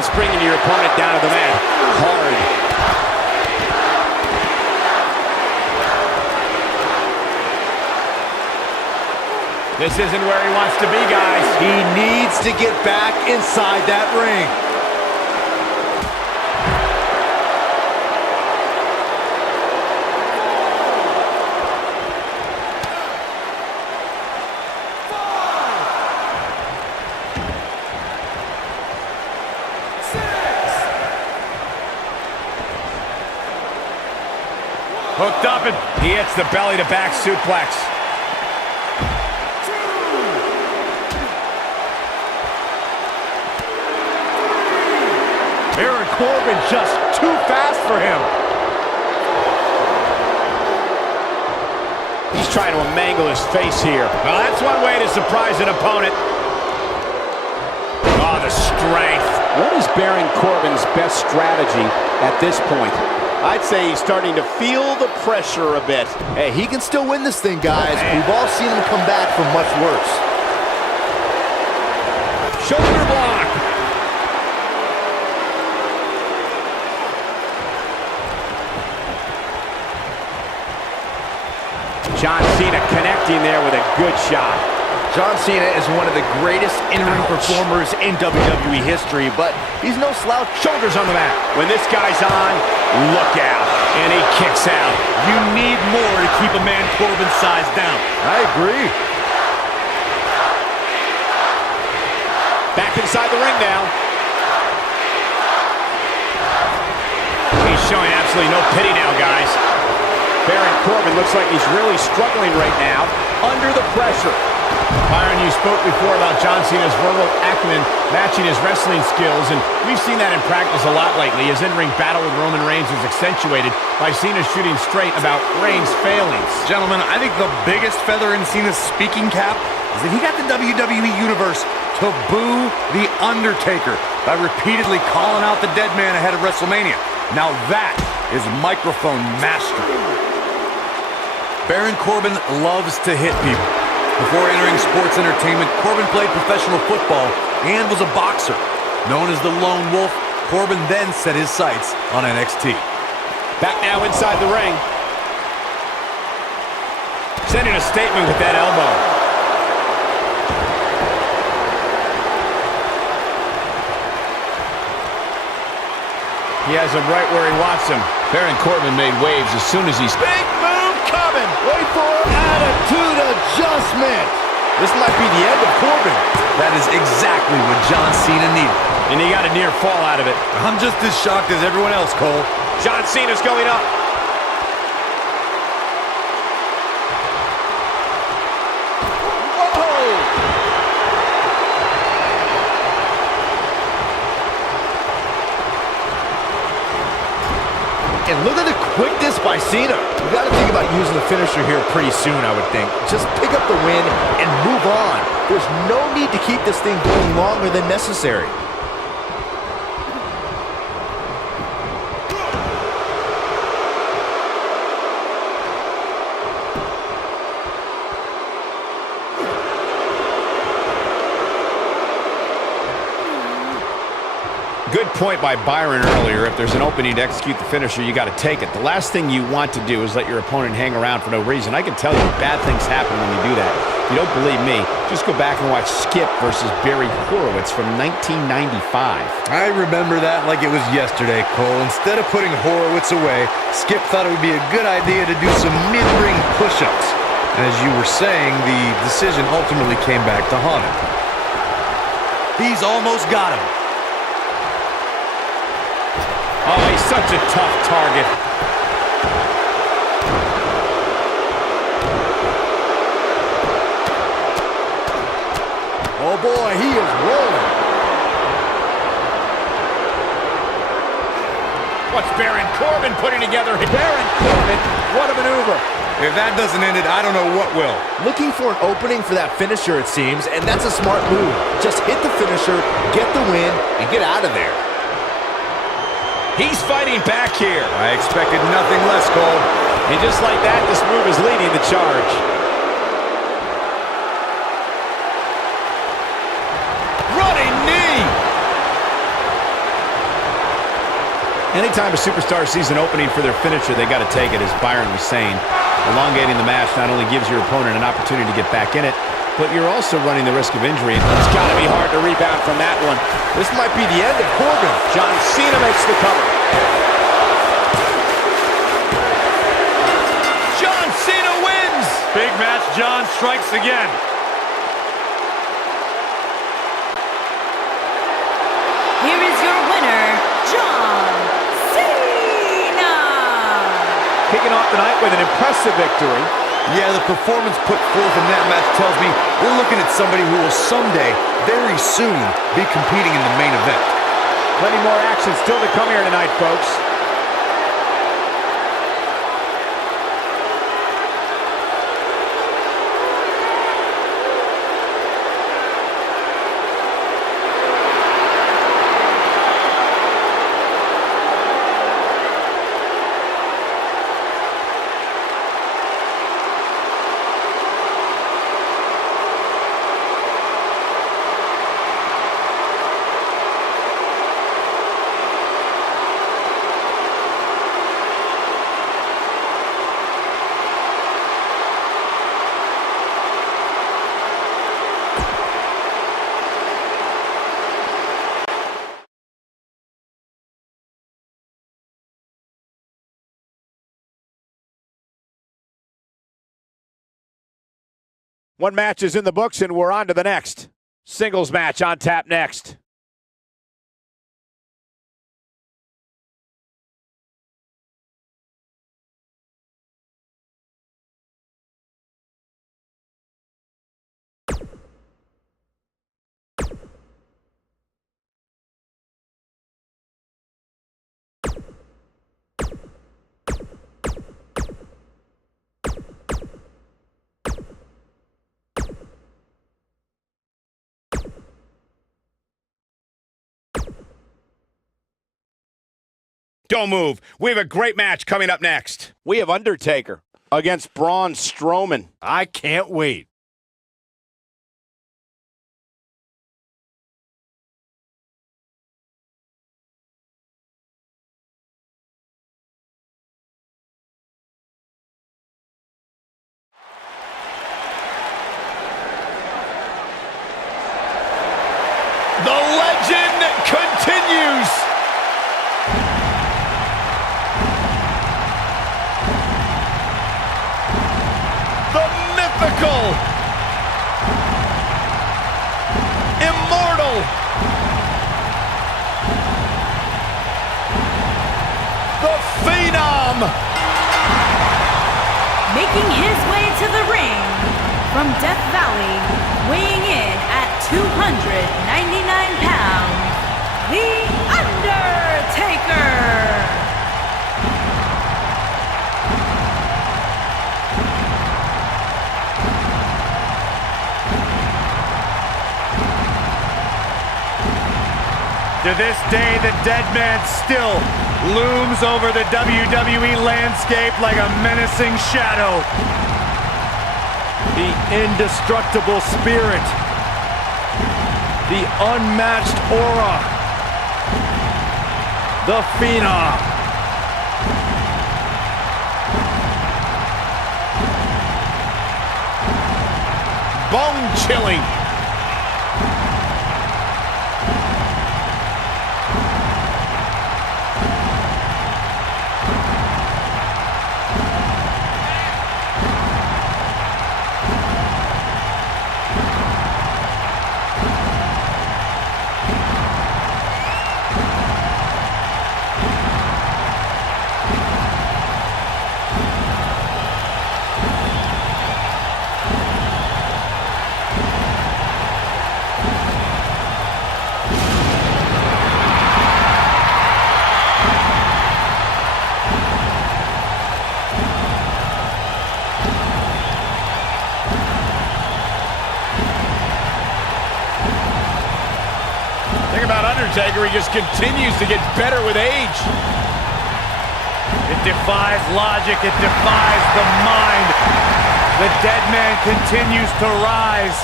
by bringing your opponent down to the mat hard. This isn't where he wants to be, guys. He needs to get back inside that ring. Hooked up and he hits the belly-to-back suplex. Baron Corbin just too fast for him. He's trying to mangle his face here. Well, that's one way to surprise an opponent. Oh, the strength. What is Baron Corbin's best strategy at this point? I'd say he's starting to feel the pressure a bit. Hey, he can still win this thing, guys. We've all seen him come back from much worse. Shoulder block. John Cena connecting there with a good shot. John Cena is one of the greatest in-ring performers in WWE history, but he's no slouch. Shoulders on the mat. When this guy's on, look out. And he kicks out. You need more to keep a man Corbin's size down. I agree. Back inside the ring now. He's showing absolutely no pity now, guys. Baron Corbin looks like he's really struggling right now under the pressure. Byron, you spoke before about John Cena's verbal acumen matching his wrestling skills, and we've seen that in practice a lot lately. His in-ring battle with Roman Reigns was accentuated by Cena shooting straight about Reigns' failings. Gentlemen, I think the biggest feather in Cena's speaking cap is that he got the WWE Universe to boo The Undertaker by repeatedly calling out the dead man ahead of WrestleMania. Now that is microphone mastery. Baron Corbin loves to hit people. Before entering sports entertainment, Corbin played professional football and was a boxer. Known as the Lone Wolf, Corbin then set his sights on NXT. Back now inside the ring. Sending a statement with that elbow. He has him right where he wants him. Baron Corbin made waves as soon as he's... Big move coming. Wait for attitude adjustment. This might be the end of Corbin. That is exactly what John Cena needed. And he got a near fall out of it. I'm just as shocked as everyone else, Cole. John Cena's going up. And look at the quickness by Cena. You got to think about using the finisher here pretty soon, I would think. Just pick up the win and move on. There's no need to keep this thing going longer than necessary. Good point by Byron earlier. If there's an opening to execute the finisher, you got to take it. The last thing you want to do is let your opponent hang around for no reason. I can tell you bad things happen when you do that. If you don't believe me, just go back and watch Skip versus Barry Horowitz from 1995. I remember that like it was yesterday, Cole. Instead of putting Horowitz away, Skip thought it would be a good idea to do some mid-ring push-ups. And as you were saying, the decision ultimately came back to haunt him. He's almost got him. Oh, he's such a tough target. Oh boy, he is rolling. What's Baron Corbin putting together? Baron Corbin, what a maneuver. If that doesn't end it, I don't know what will. Looking for an opening for that finisher, it seems, and that's a smart move. Just hit the finisher, get the win, and get out of there. He's fighting back here. I expected nothing less, Cole. And just like that, this move is leading the charge. Running knee. Anytime a superstar sees an opening for their finisher, they got to take it, as Byron was saying. Elongating the match not only gives your opponent an opportunity to get back in it, but you're also running the risk of injury. It's got to be hard to rebound from that one. This might be the end of Corbin. John Cena makes the cover. John Cena wins! Big match, John strikes again. Here is your winner, John Cena! Kicking off the night with an impressive victory. Yeah, the performance put forth in that match tells me we're looking at somebody who will someday, very soon, be competing in the main event. Plenty more action still to come here tonight, folks. One match is in the books, and we're on to the next. Singles match on tap next. Don't move. We have a great match coming up next. We have Undertaker against Braun Strowman. I can't wait. The legend continues. The mythical, immortal, the Phenom. Making his way to the ring from Death Valley, weighing in at 299 pounds, The Undertaker! To this day, the dead man still looms over the WWE landscape like a menacing shadow. The indestructible spirit. The unmatched aura. The Phenom. Bone-chilling. Undertaker, he just continues to get better with age. It defies logic, it defies the mind. The dead man continues to rise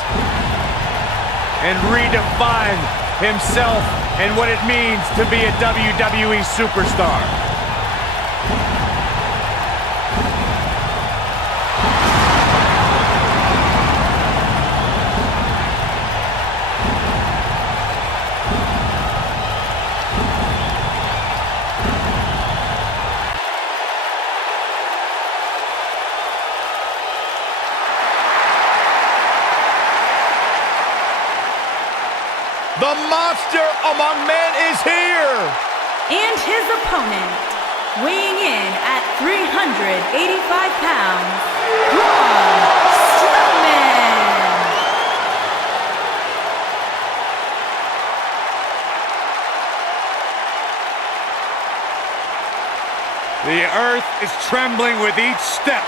and redefine himself and what it means to be a WWE superstar. The monster among men is here! And his opponent, weighing in at 385 pounds, Braun Strowman! The earth is trembling with each step.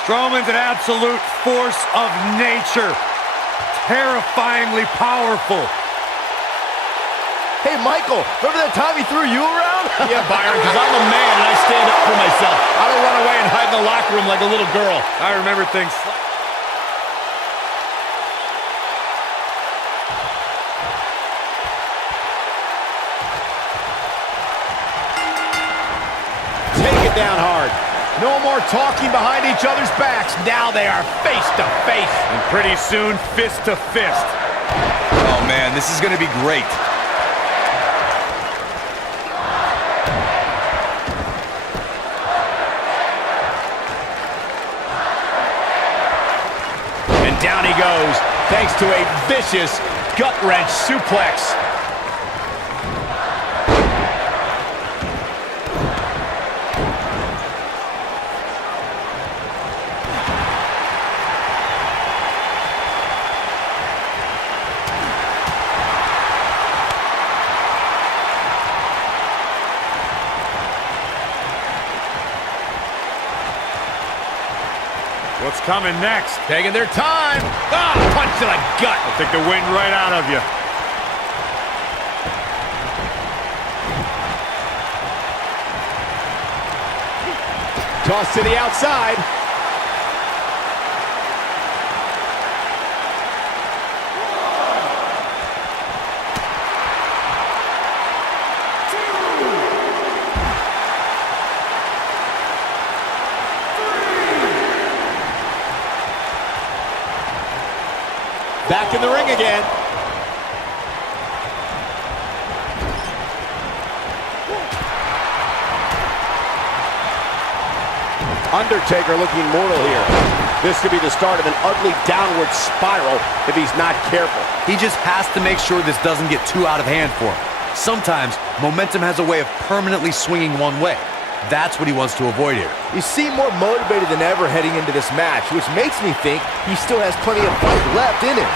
Strowman's an absolute force of nature. Terrifyingly powerful. Hey, Michael, remember that time he threw you around? Yeah, Byron, because I'm a man and I stand up for myself. I don't run away and hide in the locker room like a little girl. I remember things. Take it down hard. No more talking behind each other's backs. Now they are face to face. And pretty soon, fist to fist. Oh, man, this is going to be great. And down he goes, thanks to a vicious gut-wrench suplex. What's coming next? Taking their time. Ah, punch to the gut. I'll take the wind right out of you. Toss to the outside. Back in the ring again. Undertaker looking mortal here. This could be the start of an ugly downward spiral if he's not careful. He just has to make sure this doesn't get too out of hand for him. Sometimes, momentum has a way of permanently swinging one way. That's what he wants to avoid here. You seem more motivated than ever heading into this match, which makes me think he still has plenty of fight left in him.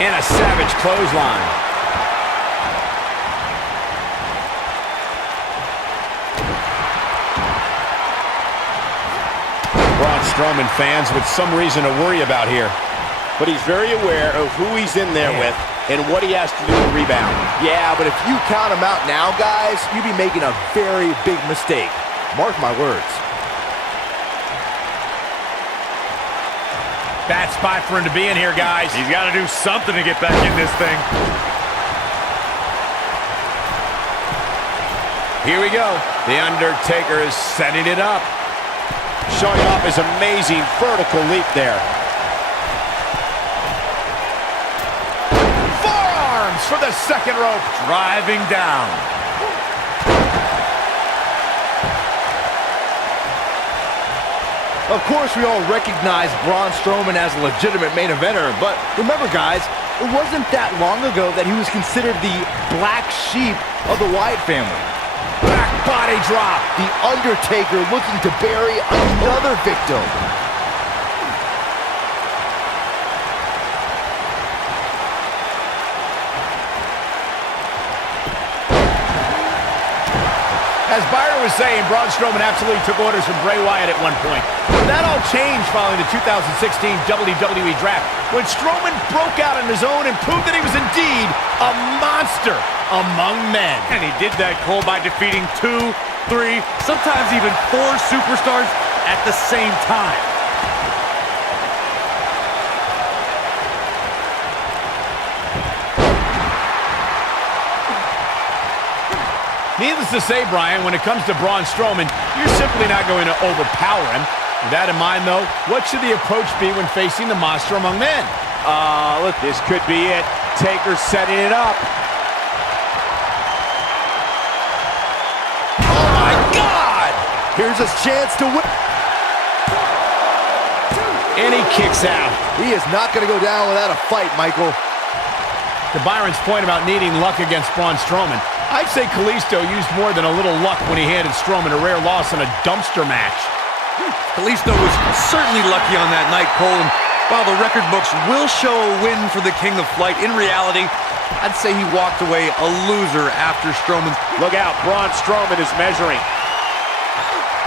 And a savage clothesline. Braun Strowman fans with some reason to worry about here. But he's very aware of who he's in there with and what he has to do to rebound. Yeah, but if you count him out now, guys, you'd be making a very big mistake. Mark my words. Bad spot for him to be in here, guys. He's got to do something to get back in this thing. Here we go. The Undertaker is setting it up. Showing off his amazing vertical leap there. Forearms for the second rope. Driving down. Of course, we all recognize Braun Strowman as a legitimate main eventer, but remember, guys, it wasn't that long ago that he was considered the black sheep of the Wyatt family. Back body drop. The Undertaker looking to bury another victim. As Byron was saying, Braun Strowman absolutely took orders from Bray Wyatt at one point. But that all changed following the 2016 WWE Draft, when Strowman broke out on his own and proved that he was indeed a monster among men. And he did that, Cole, by defeating 2, 3, sometimes even 4 superstars at the same time. Needless to say, Brian, when it comes to Braun Strowman, you're simply not going to overpower him. With that in mind, though, what should the approach be when facing the monster among men? Look, this could be it. Taker setting it up. Oh, my God! Here's his chance to win. And he kicks out. He is not going to go down without a fight, Michael. To Byron's point about needing luck against Braun Strowman, I'd say Kalisto used more than a little luck when he handed Strowman a rare loss in a dumpster match. Kalisto was certainly lucky on that night, Cole, and while the record books will show a win for the King of Flight, in reality, I'd say he walked away a loser after Strowman's... Look out, Braun Strowman is measuring.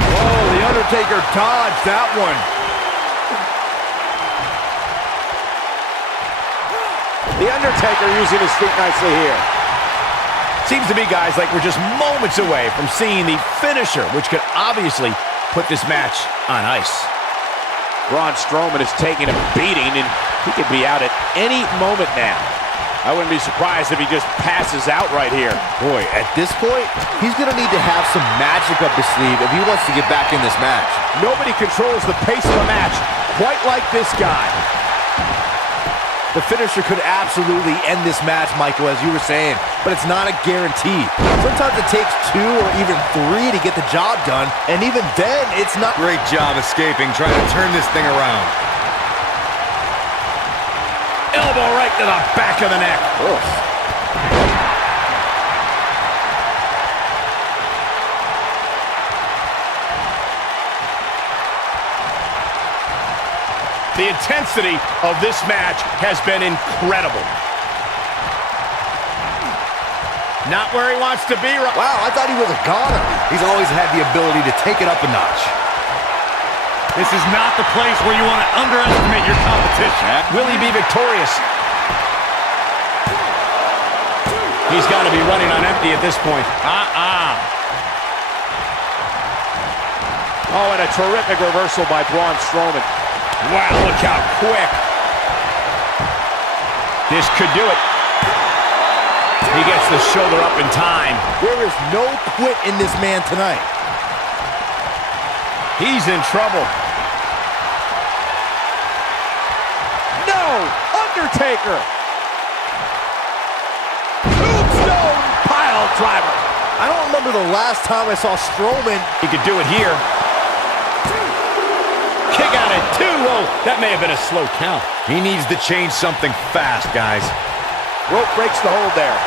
Oh, The Undertaker dodged that one. The Undertaker using his feet nicely here. Seems to me, guys, like we're just moments away from seeing the finisher, which could obviously put this match on ice. Braun Strowman is taking a beating, and he could be out at any moment now. I wouldn't be surprised if he just passes out right here. Boy, at this point, he's going to need to have some magic up his sleeve if he wants to get back in this match. Nobody controls the pace of a match quite like this guy. The finisher could absolutely end this match, Michael, as you were saying, but it's not a guarantee. Sometimes it takes 2 or even 3 to get the job done, and even then, it's not... Great job escaping, trying to turn this thing around. Elbow right to the back of the neck. The intensity of this match has been incredible. Not where he wants to be. Wow, I thought he was a goner. He's always had the ability to take it up a notch. This is not the place where you want to underestimate your competition. Will he be victorious? He's got to be running on empty at this point. Oh, and a terrific reversal by Braun Strowman. Wow, look how quick. This could do it. He gets the shoulder up in time. There is no quit in this man tonight. He's in trouble. No! Undertaker! Tombstone pile driver. I don't remember the last time I saw Strowman. He could do it here. Kick out at 2. Oh, that may have been a slow count. He needs to change something fast, guys. Rope breaks the hold there.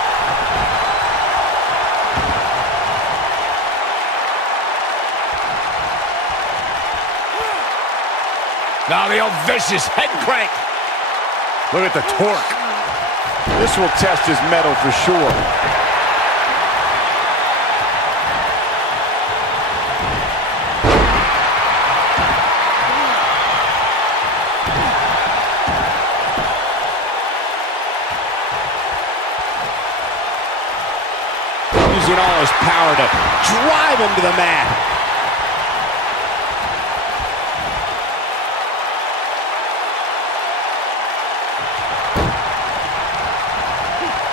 Now the old vicious head crank. Look at the torque. This will test his mettle for sure. Using all his power to drive him to the mat.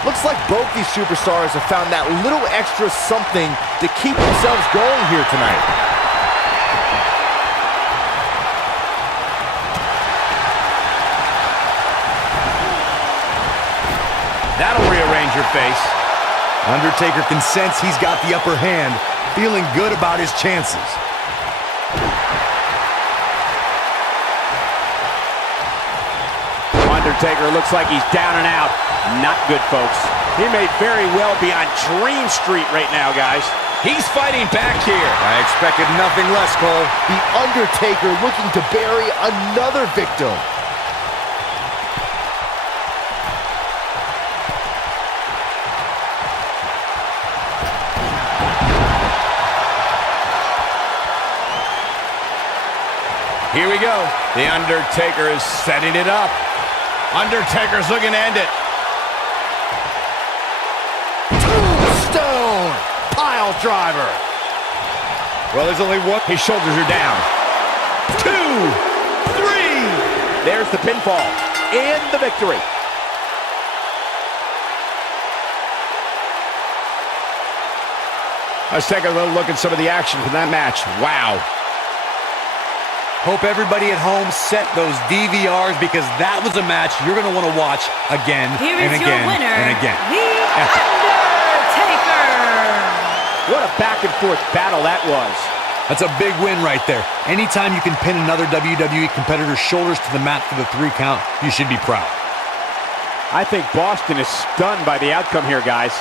Looks like both these superstars have found that little extra something to keep themselves going here tonight. That'll rearrange your face. Undertaker can sense he's got the upper hand, feeling good about his chances. Undertaker looks like he's down and out. Not good, folks. He may very well be on Dream Street right now, guys. He's fighting back here. I expected nothing less, Cole. The Undertaker looking to bury another victim. Here we go. The Undertaker is setting it up. Undertaker's looking to end it. Tombstone pile driver. Well, there's only one. His shoulders are down. 2, 3. There's the pinfall and the victory. Let's take a little look at some of the action from that match. Wow. Hope everybody at home set those DVRs because that was a match you're going to want to watch again Here and is your again winner, and again. The Undertaker. What a back and forth battle that was. That's a big win right there. Anytime you can pin another WWE competitor's shoulders to the mat for the 3 count, you should be proud. I think Boston is stunned by the outcome here, guys.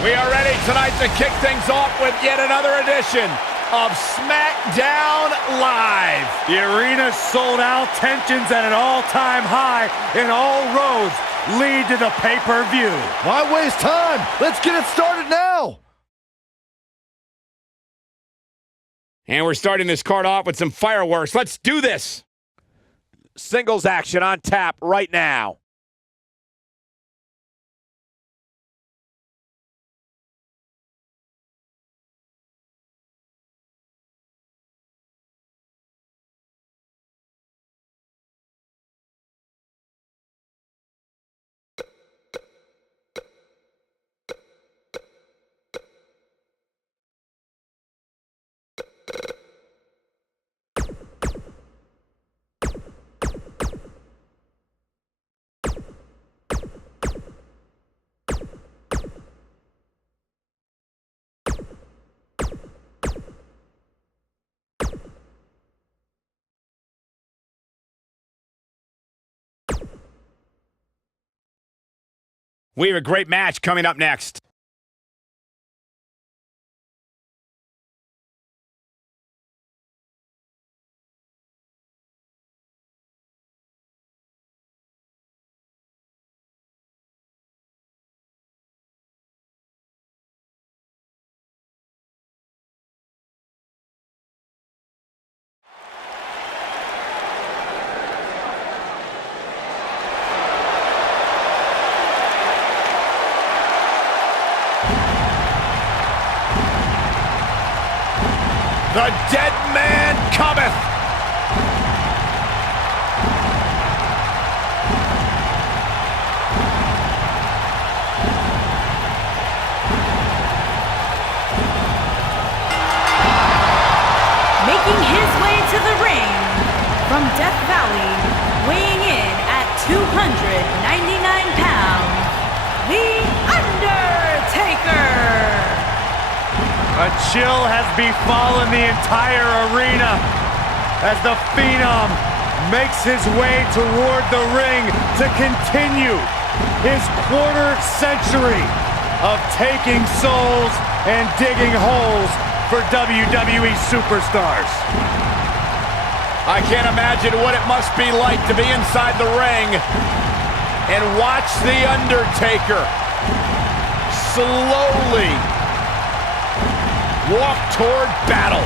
We are ready tonight to kick things off with yet another edition of SmackDown Live. The arena's sold out, tensions at an all-time high, and all roads lead to the pay-per-view. Why waste time? Let's get it started now. And we're starting this card off with some fireworks. Let's do this. Singles action on tap right now. We have a great match coming up next. The dead man cometh. Making his way to the ring from Death Valley, weighing in at 299 pounds, The Undertaker. A chill has befallen the entire arena as the Phenom makes his way toward the ring to continue his quarter century of taking souls and digging holes for WWE superstars. I can't imagine what it must be like to be inside the ring and watch The Undertaker slowly walk toward battle.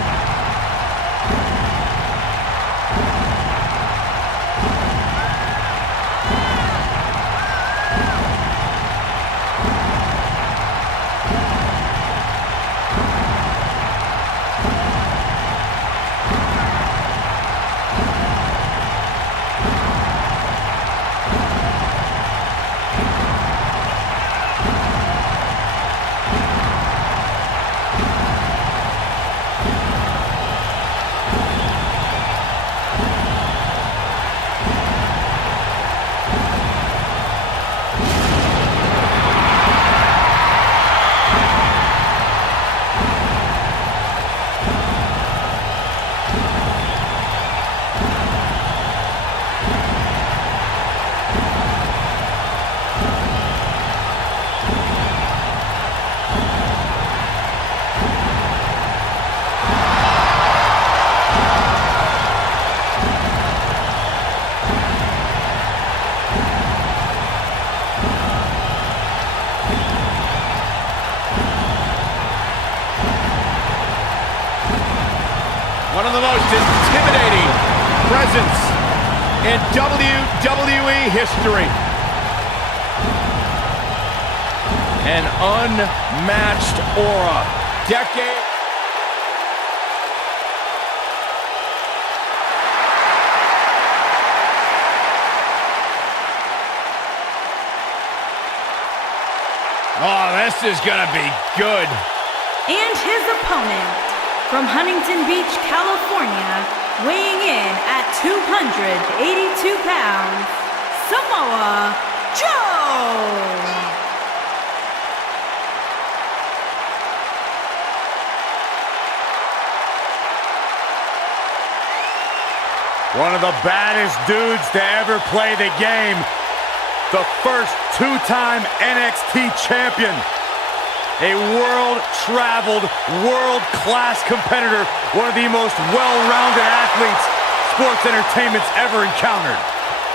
One of the most intimidating presence in WWE history. An unmatched aura. Decade. Oh, this is gonna be good. And his opponent from Huntington Beach, California, weighing in at 282 pounds, Samoa Joe. One of the baddest dudes to ever play the game. The first two-time NXT champion. A world-traveled, world-class competitor. One of the most well-rounded athletes sports entertainment's ever encountered.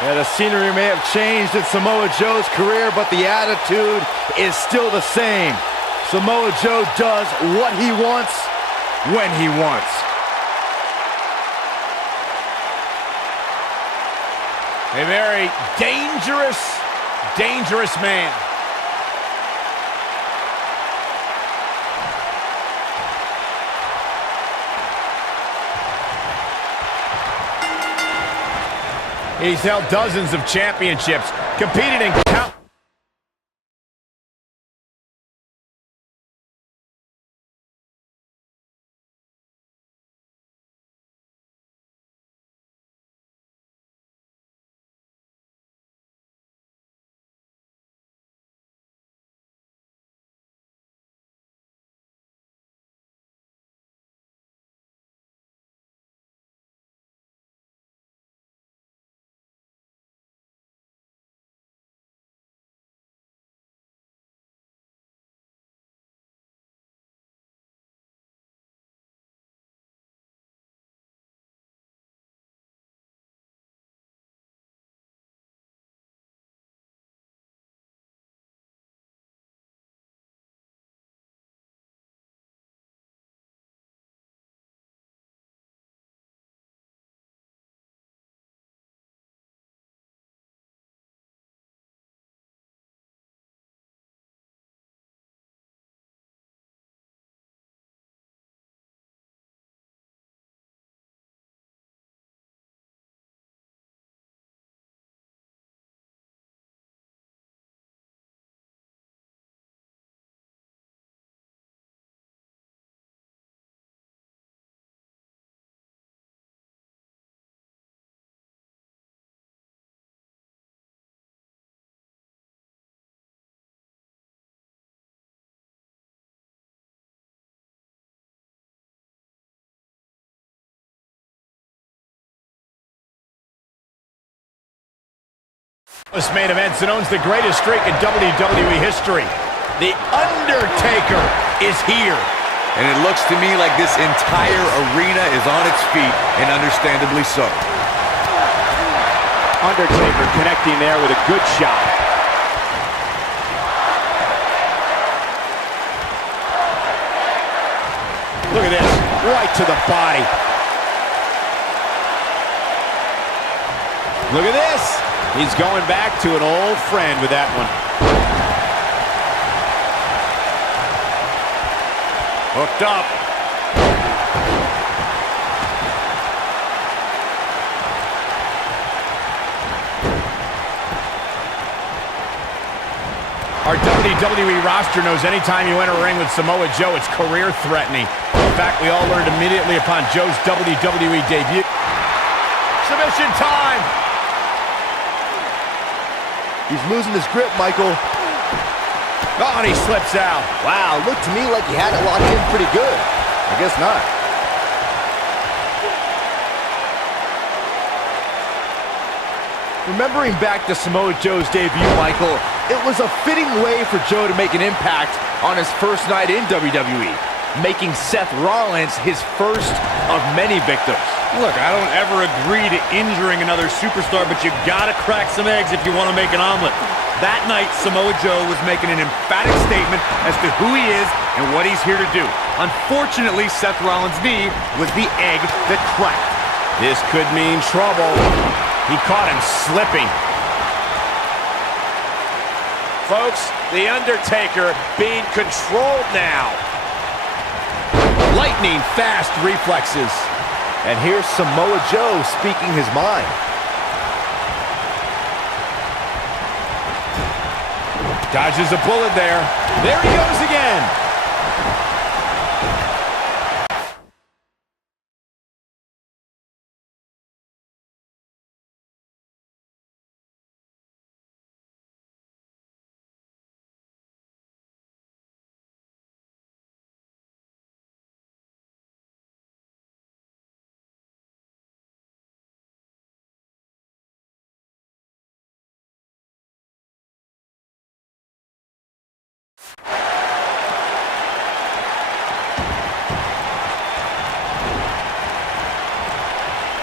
Yeah, the scenery may have changed in Samoa Joe's career, but the attitude is still the same. Samoa Joe does what he wants, when he wants. A very dangerous, dangerous man. He's held dozens of championships, competed in countless This main event and owns the greatest streak in WWE history. The Undertaker is here. And it looks to me like this entire arena is on its feet, and understandably so. Undertaker connecting there with a good shot. Look at this, right to the body. Look at this. He's going back to an old friend with that one. Hooked up. Our WWE roster knows anytime you enter a ring with Samoa Joe, it's career-threatening. In fact, we all learned immediately upon Joe's WWE debut. Submission time! He's losing his grip, Michael. Oh, and he slips out. Wow, looked to me like he had it locked in pretty good. I guess not. Remembering back to Samoa Joe's debut, Michael, it was a fitting way for Joe to make an impact on his first night in WWE, making Seth Rollins his first of many victims. Look, I don't ever agree to injuring another superstar, but you gotta crack some eggs if you want to make an omelet. That night, Samoa Joe was making an emphatic statement as to who he is and what he's here to do. Unfortunately, Seth Rollins' knee was the egg that cracked. This could mean trouble. He caught him slipping. Folks, The Undertaker being controlled now. Lightning fast reflexes. And here's Samoa Joe speaking his mind. Dodges a bullet there. There he goes again.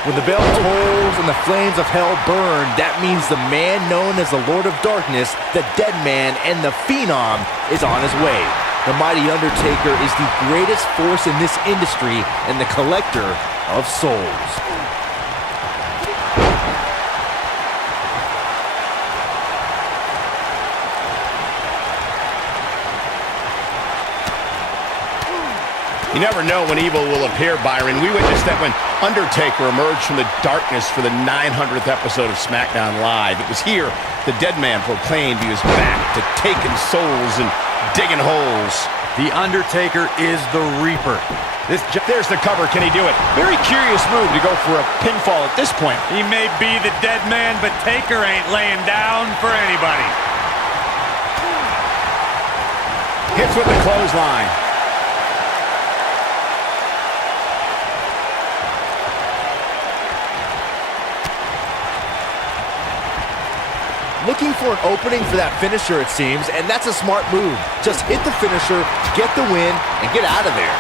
When the bell tolls and the flames of hell burn, that means the man known as the Lord of Darkness, the Dead Man, and the Phenom is on his way. The mighty Undertaker is the greatest force in this industry and the collector of souls. You never know when evil will appear, Byron. We witnessed that when Undertaker emerged from the darkness for the 900th episode of SmackDown Live. It was here the Dead Man proclaimed he was back to taking souls and digging holes. The Undertaker is the Reaper. There's the cover. Can he do it? Very curious move to go for a pinfall at this point. He may be the Dead Man, but Taker ain't laying down for anybody. Hits with the clothesline. Looking for an opening for that finisher, it seems, and that's a smart move. Just hit the finisher, get the win, and get out of there.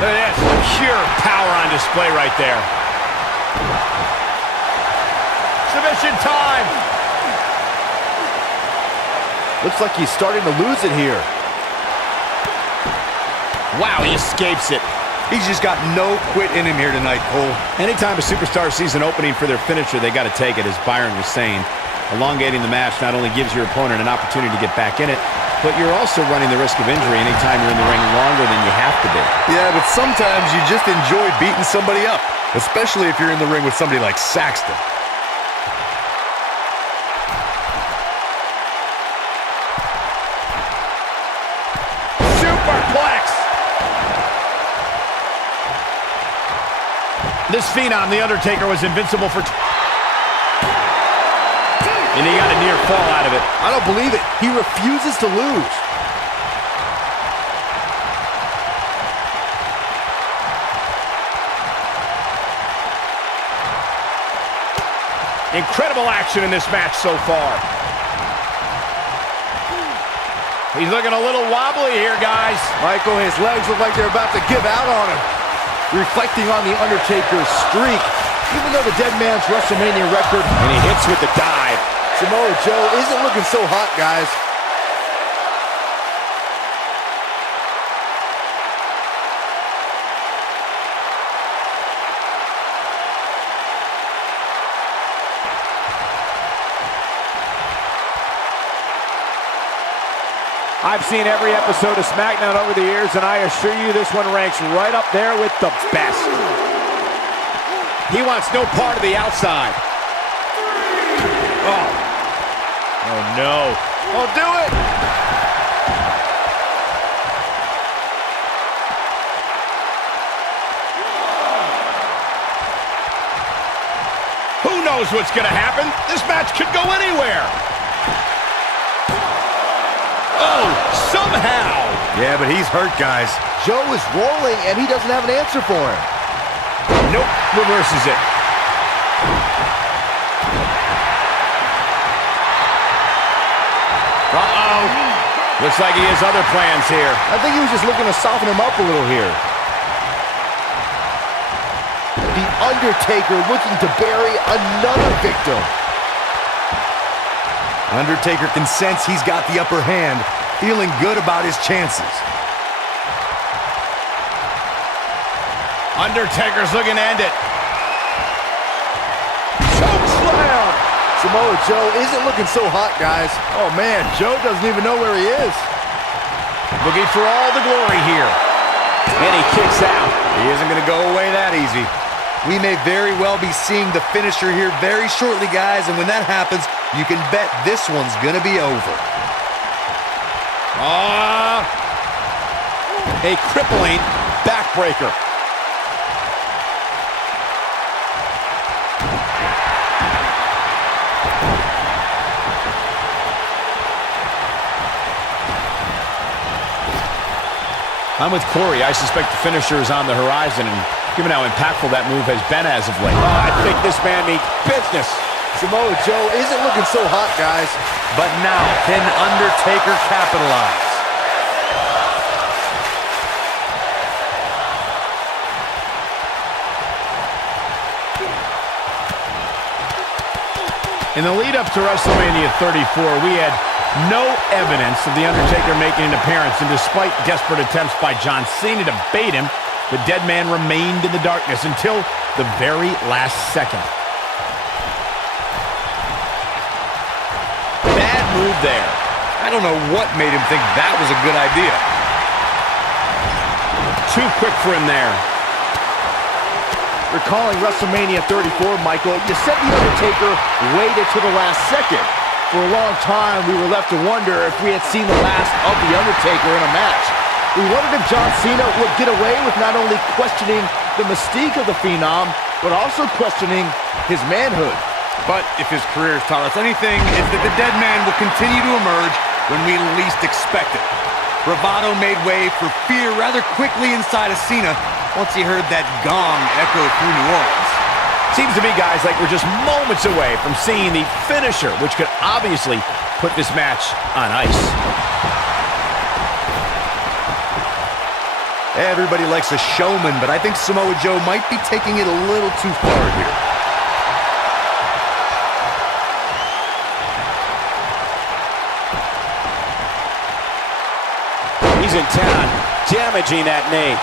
Look at this. Pure power on display right there. Submission time. Looks like he's starting to lose it here. Wow, he escapes it. He's just got no quit in him here tonight, Cole. Anytime a superstar sees an opening for their finisher, they got to take it, as Byron was saying. Elongating the match not only gives your opponent an opportunity to get back in it, but you're also running the risk of injury anytime you're in the ring longer than you have to be. Yeah, but sometimes you just enjoy beating somebody up, especially if you're in the ring with somebody like Saxton. Superplex! This Phenom, The Undertaker, was invincible for... And he got a near fall out of it. I don't believe it. He refuses to lose. Incredible action in this match so far. He's looking a little wobbly here, guys. Michael, his legs look like they're about to give out on him. Reflecting on The Undertaker's streak, even though the dead man's WrestleMania record, And he hits with the dive. Samoa Joe isn't looking so hot, guys. I've seen every episode of SmackDown over the years, and I assure you this one ranks right up there with the best. He wants no part of the outside. Oh, no. Oh, do it! Who knows what's going to happen? This match could go anywhere. Oh, somehow. Yeah, but he's hurt, guys. Joe is rolling, and he doesn't have an answer for him. Nope, reverses it. Uh-oh. Looks like he has other plans here. I think he was just looking to soften him up a little here. The Undertaker looking to bury another victim. Undertaker can sense he's got the upper hand, feeling good about his chances. Undertaker's looking to end it. Choke slam! Samoa Joe isn't looking so hot, guys. Oh, man, Joe doesn't even know where he is. Looking for all the glory here. And he kicks out. He isn't going to go away that easy. We may very well be seeing the finisher here very shortly, guys, and when that happens, you can bet this one's going to be over. A crippling backbreaker. I'm with Corey. I suspect the finisher is on the horizon, and given how impactful that move has been as of late, I think this man means business. Samoa Joe isn't looking so hot, guys. But now, can Undertaker capitalize? In the lead-up to WrestleMania 34, we had no evidence of The Undertaker making an appearance, and despite desperate attempts by John Cena to bait him, the dead man remained in the darkness until the very last second. Bad move there. I don't know what made him think that was a good idea. Too quick for him there. Recalling WrestleMania 34, Michael, you said The Undertaker waited to the last second. For a long time, we were left to wonder if we had seen the last of The Undertaker in a match. We wondered if John Cena would get away with not only questioning the mystique of the Phenom, but also questioning his manhood. But if his career has taught us anything, it's that the dead man will continue to emerge when we least expect it. Bravado made way for fear rather quickly inside of Cena once he heard that gong echo through New Orleans. Seems to me, guys, like we're just moments away from seeing the finisher, which could obviously put this match on ice. Everybody likes a showman, but I think Samoa Joe might be taking it a little too far here. He's intent on damaging that knee.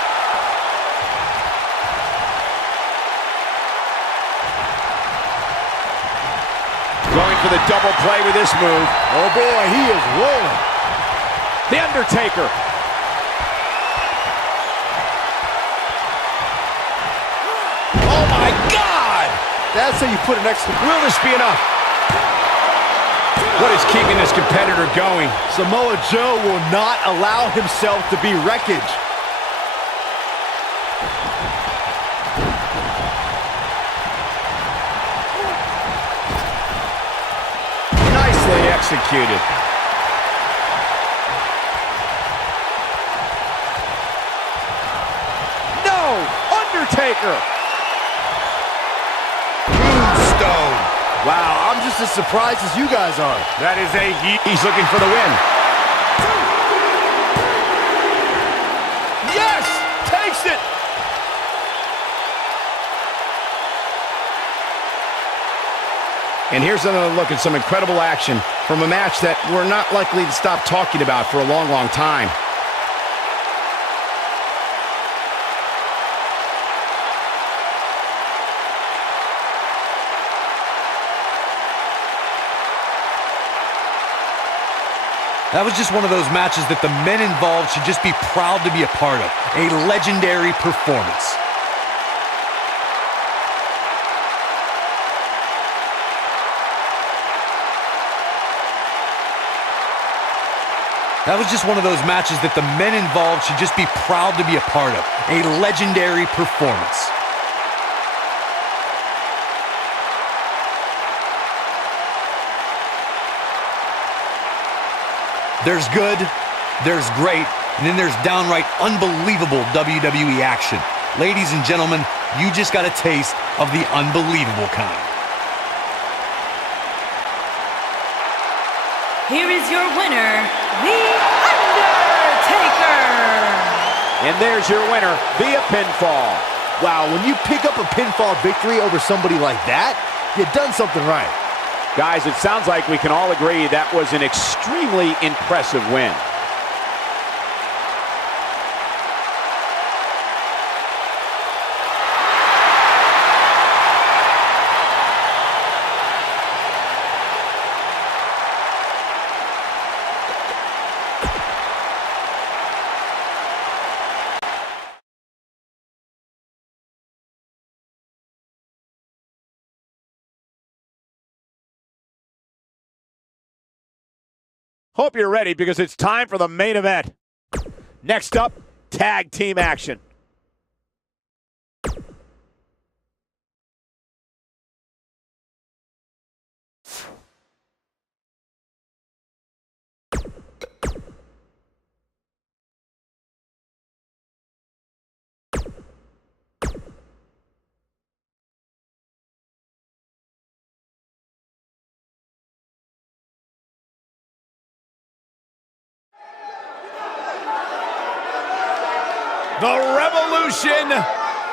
Going for the double play with this move. Oh boy, he is rolling. The Undertaker. Oh my God! That's how you put an extra. Will this be enough? What is keeping this competitor going? Samoa Joe will not allow himself to be wreckage. Nicely executed. No! Undertaker! Tombstone. Wow, I'm just as surprised as you guys are. That is a heat. He's looking for the win. Yes! Takes it! And here's another look at some incredible action from a match that we're not likely to stop talking about for a long, long time. That was just one of those matches that the men involved should just be proud to be a part of. A legendary performance. That was just one of those matches that the men involved should just be proud to be a part of. A legendary performance. There's good, there's great, and then there's downright unbelievable WWE action. Ladies and gentlemen, you just got a taste of the unbelievable kind. Here is your winner, The Undertaker. And there's your winner via pinfall. Wow, when you pick up a pinfall victory over somebody like that, you've done something right. Guys, it sounds like we can all agree that was an extremely impressive win. Hope you're ready because it's time for the main event. Next up, tag team action. The revolution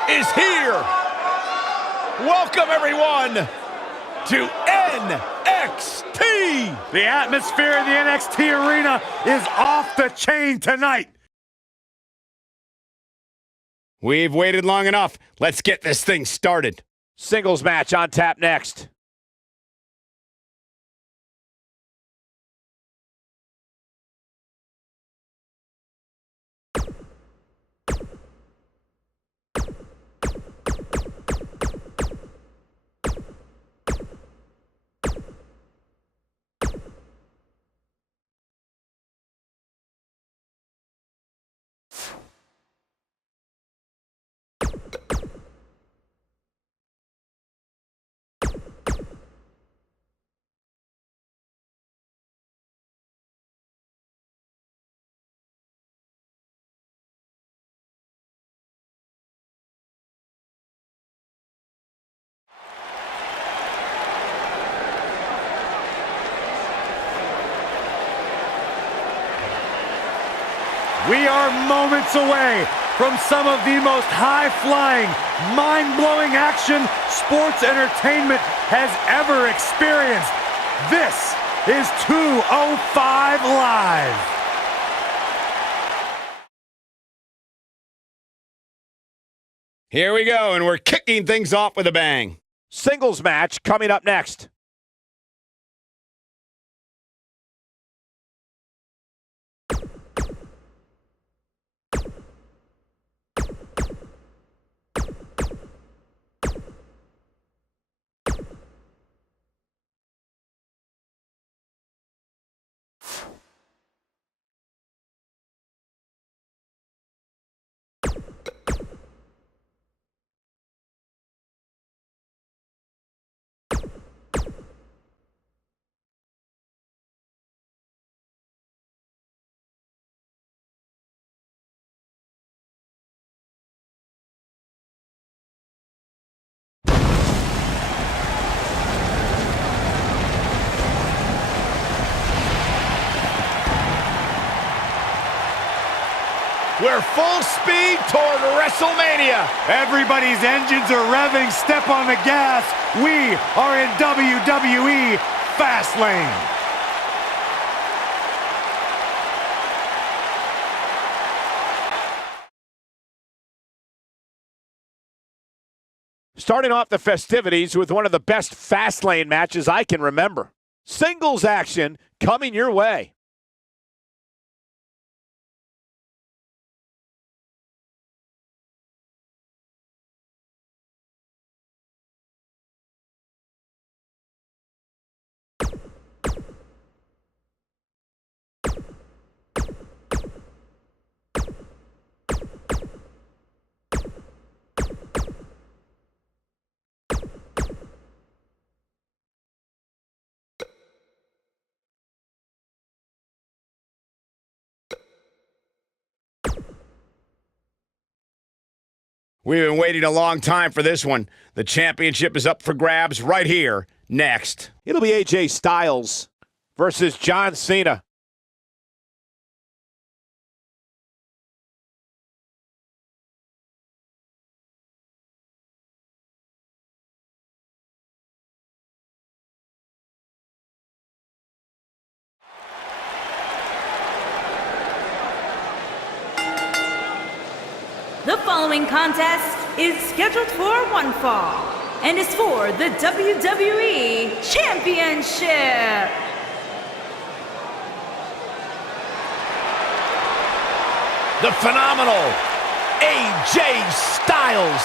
is here. Welcome, everyone, to NXT. The atmosphere in the NXT arena is off the chain tonight. We've waited long enough. Let's get this thing started. Singles match on tap next. We are moments away from some of the most high-flying, mind-blowing action sports entertainment has ever experienced. This is 205 Live. Here we go, and we're kicking things off with a bang. Singles match coming up next. We're full speed toward WrestleMania. Everybody's engines are revving. Step on the gas. We are in WWE Fastlane. Starting off the festivities with one of the best Fastlane matches I can remember. Singles action coming your way. We've been waiting a long time for this one. The championship is up for grabs right here, next. It'll be AJ Styles versus John Cena. The following contest is scheduled for one fall and is for the WWE Championship. The phenomenal AJ Styles.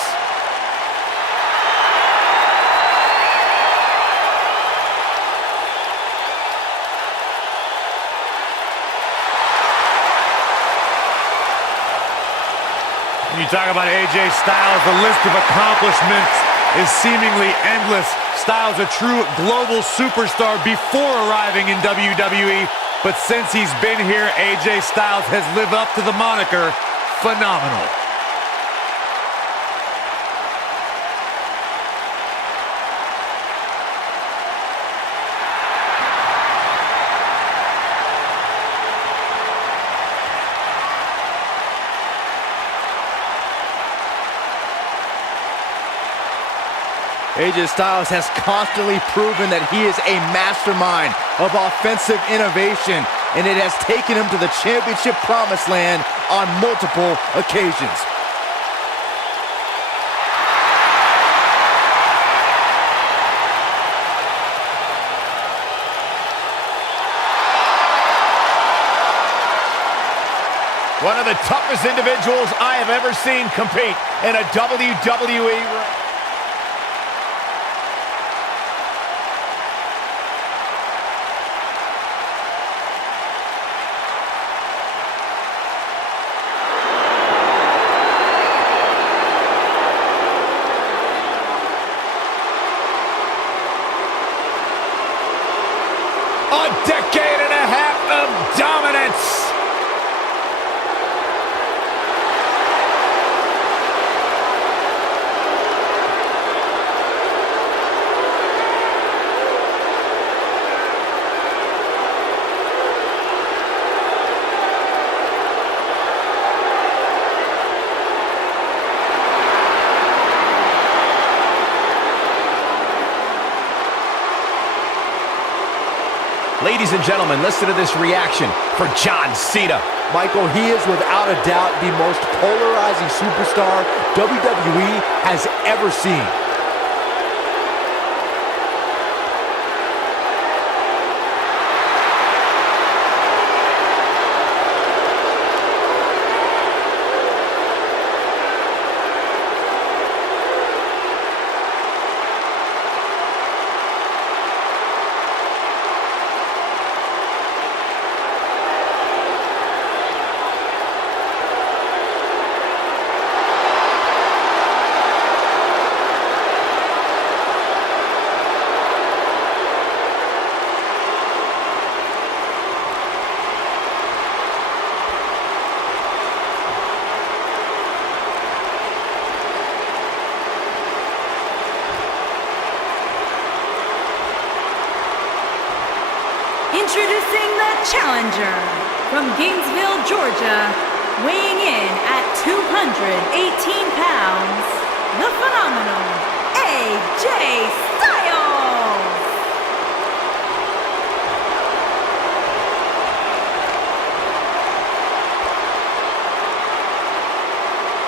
When you talk about AJ Styles, the list of accomplishments is seemingly endless. Styles, a true global superstar before arriving in WWE, but since he's been here, AJ Styles has lived up to the moniker phenomenal. AJ Styles has constantly proven that he is a mastermind of offensive innovation, and it has taken him to the championship promised land on multiple occasions. One of the toughest individuals I have ever seen compete in a WWE ring. A decade and a half of dominance. Ladies and gentlemen, listen to this reaction for John Cena. Michael, he is without a doubt the most polarizing superstar WWE has ever seen. Introducing the challenger from Gainesville, Georgia, weighing in at 218 pounds, the phenomenal AJ Styles.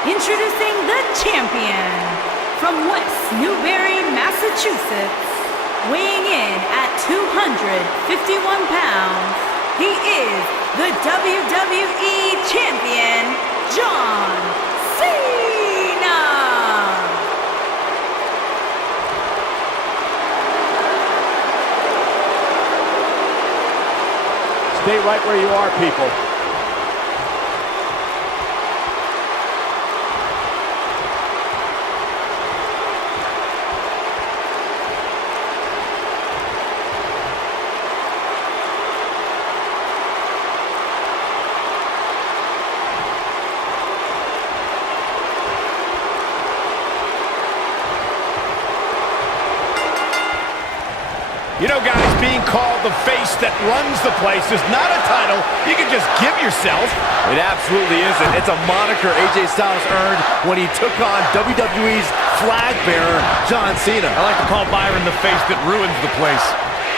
Introducing the champion from West Newbury, Massachusetts, weighing in at 251 pounds, he is the WWE Champion, John Cena! Stay right where you are, people. You know, guys, being called the face that runs the place is not a title you can just give yourself. It absolutely isn't. It's a moniker AJ Styles earned when he took on WWE's flag bearer, John Cena. I like to call Byron the face that ruins the place.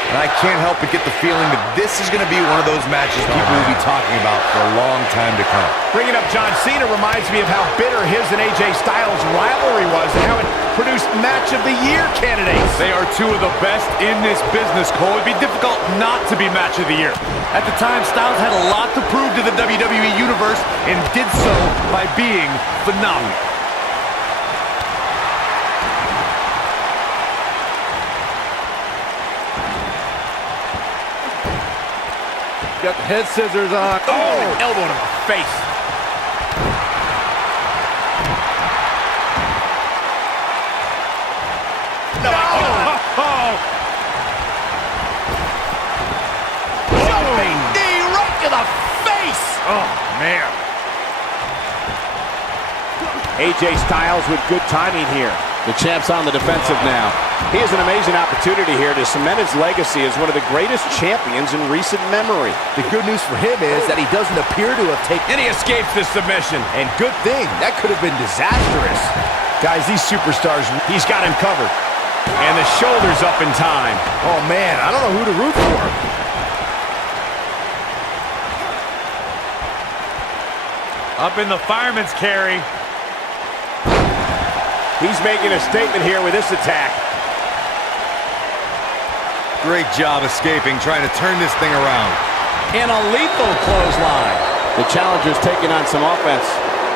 And I can't help but get the feeling that this is going to be one of those matches people will be talking about for a long time to come. Bringing up John Cena reminds me of how bitter his and AJ Styles' rivalry was and how it produced Match of the Year candidates. They are two of the best in this business, Cole. It'd be difficult not to be Match of the Year. At the time, Styles had a lot to prove to the WWE Universe and did so by being phenomenal. Got the head scissors on. Oh, elbow to the face. No. Oh. Jumping knee right to the face. Oh, man. AJ Styles with good timing here. The champ's on the defensive now. He has an amazing opportunity here to cement his legacy as one of the greatest champions in recent memory. The good news for him is that he doesn't appear to have taken... And he escapes this submission. And good thing. That could have been disastrous. Guys, these superstars, he's got him covered. And the shoulder's up in time. Oh, man, I don't know who to root for. Up in the fireman's carry. He's making a statement here with this attack. Great job escaping, trying to turn this thing around. And a lethal clothesline. The challenger's taking on some offense.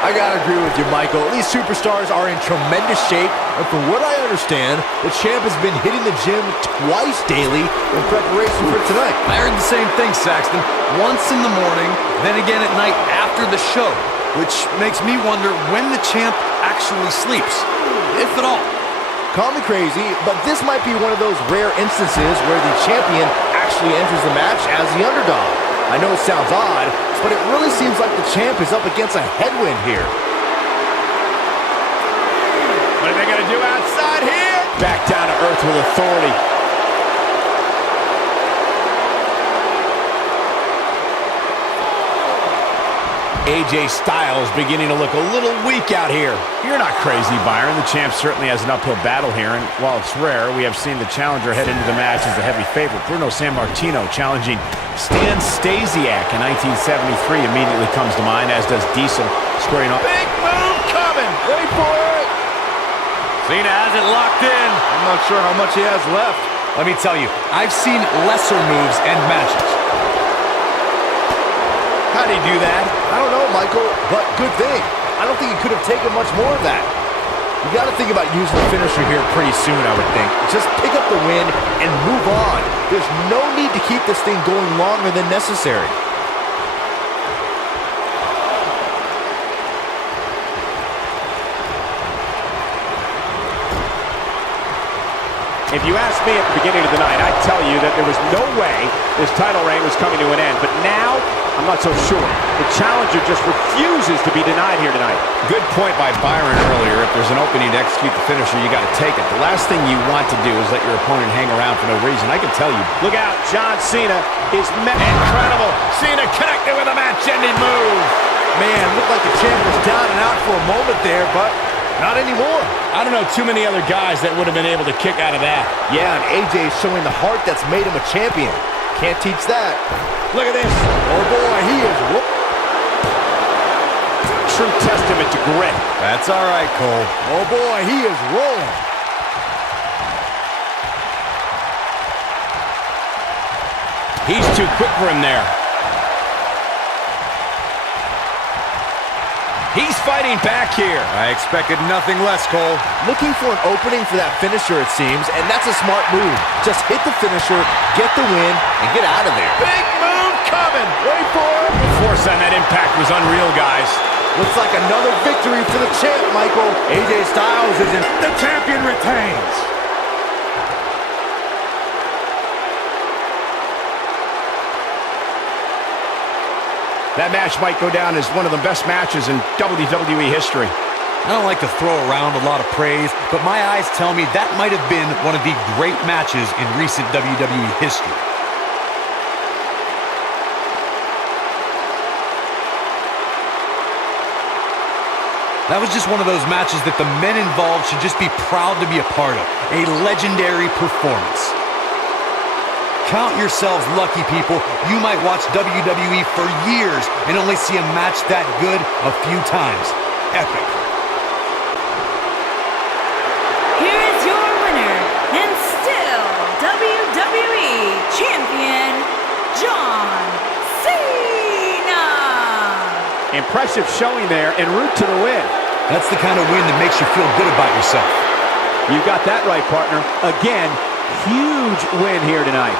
I gotta agree with you, Michael. These superstars are in tremendous shape, and from what I understand, the champ has been hitting the gym twice daily in preparation for tonight. I heard the same thing, Saxton. Once in the morning, then again at night after the show, which makes me wonder when the champ actually sleeps, if at all. Call me crazy, but this might be one of those rare instances where the champion actually enters the match as the underdog. I know it sounds odd, but it really seems like the champ is up against a headwind here. What are they going to do outside here? Back down to earth with authority. AJ Styles beginning to look a little weak out here. You're not crazy, Byron. The champ certainly has an uphill battle here, and while it's rare, we have seen the challenger head into the match as a heavy favorite. Bruno Sammartino challenging Stan Stasiak in 1973 immediately comes to mind, as does Diesel squaring off. Big move coming! Wait for it! Cena has it locked in. I'm not sure how much he has left. Let me tell you, I've seen lesser moves and matches. How'd he do that? I don't know, Michael, but good thing. I don't think he could have taken much more of that. You got to think about using the finisher here pretty soon, I would think. Just pick up the win and move on. There's no need to keep this thing going longer than necessary. If you asked me at the beginning of the night, I'd tell you that there was no way this title reign was coming to an end. But now, I'm not so sure. The challenger just refuses to be denied here tonight. Good point by Byron earlier. If there's an opening to execute the finisher, you got to take it. The last thing you want to do is let your opponent hang around for no reason. I can tell you. Look out, John Cena is Incredible. Cena connected with a match-ending move. Man, looked like the champ was down and out for a moment there, but not anymore. I don't know too many other guys that would have been able to kick out of that. Yeah, and AJ is showing the heart that's made him a champion. Can't teach that. Look at this. Oh boy, he is whoop. True testament to grit. That's all right, Cole. Oh boy, he is rolling. He's too quick for him there. He's fighting back here. I expected nothing less, Cole. Looking for an opening for that finisher, it seems, and that's a smart move. Just hit the finisher, get the win, and get out of there. Big move coming. Wait for it. The force on that impact was unreal, guys. Looks like another victory for the champ, Michael. AJ Styles is in. The champion retains. That match might go down as one of the best matches in WWE history. I don't like to throw around a lot of praise, but my eyes tell me that might have been one of the great matches in recent WWE history. That was just one of those matches that the men involved should just be proud to be a part of. A legendary performance. Count yourselves lucky, people. You might watch WWE for years and only see a match that good a few times. Epic. Here is your winner, and still WWE Champion, John Cena. Impressive showing there en route to the win. That's the kind of win that makes you feel good about yourself. You got that right, partner. Again, huge win here tonight.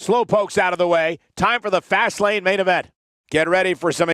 Slowpoke's out of the way. Time for the Fastlane main event. Get ready for some